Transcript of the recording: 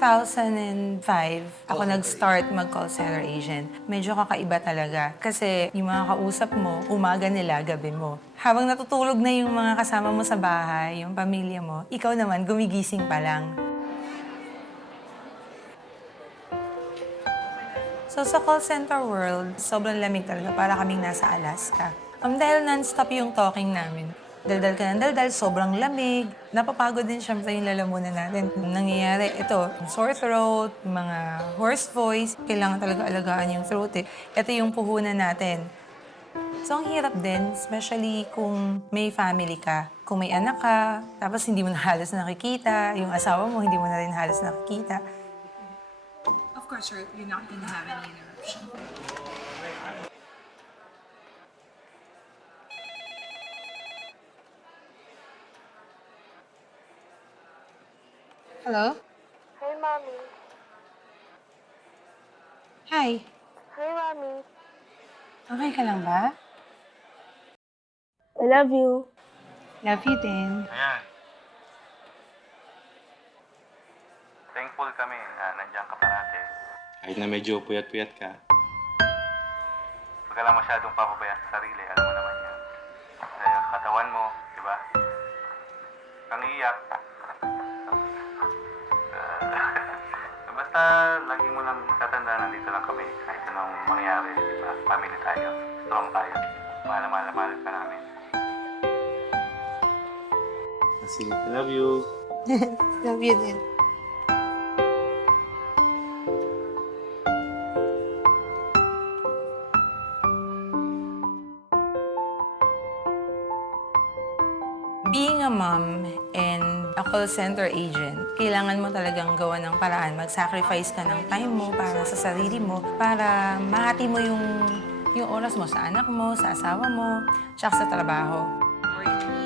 2005, ako nag-start mag-call center agent. Medyo kakaiba talaga. Kasi yung mga kausap mo, umaga nila, gabi mo. Habang natutulog na yung mga kasama mo sa bahay, yung pamilya mo, ikaw naman gumigising pa lang. So sa call center world, sobrang lamig talaga. Para kaming nasa Alaska. Um, dahil non-stop yung talking namin. Daldal ka ng daldal, sobrang lamig. Napapagod din syempre yung lalamunan natin. Nangyayari, ito, sore throat, mga hoarse voice. Kailangan talaga alagaan yung throat eh. Ito yung puhunan natin. So, ang hirap din, especially kung may family ka. Kung may anak ka, tapos hindi mo na halos nakikita. Yung asawa mo, hindi mo na rin halos nakikita. Of course, you're, you're not gonna have any interruption. Hello? Hi, Mommy. Hi. Hi, Mommy. Okay ka lang ba? I love you. Love you din. Ayan. Thankful kami na nandiyan ka parate. Kahit na medyo puyat-puyat ka. Huwag ka lang masyadong papabayaan sa sarili. Alam mo naman yan. Dahil ang katawan mo, di ba? Kang iyak. Basta lagi mo lang tatandaan nandito lang kami. Kahit anong mangyari, di ba? Family tayo. Strong tayo. Mahal na mahal na mahal ka namin. Sige, I love you. Love you din. Being a mom and a call center agent, kailangan mo talagang gawa ng paraan. Mag-sacrifice ka ng time mo para sa sarili mo, para mahati mo yung, yung oras mo sa anak mo, sa asawa mo, tsaka sa trabaho. In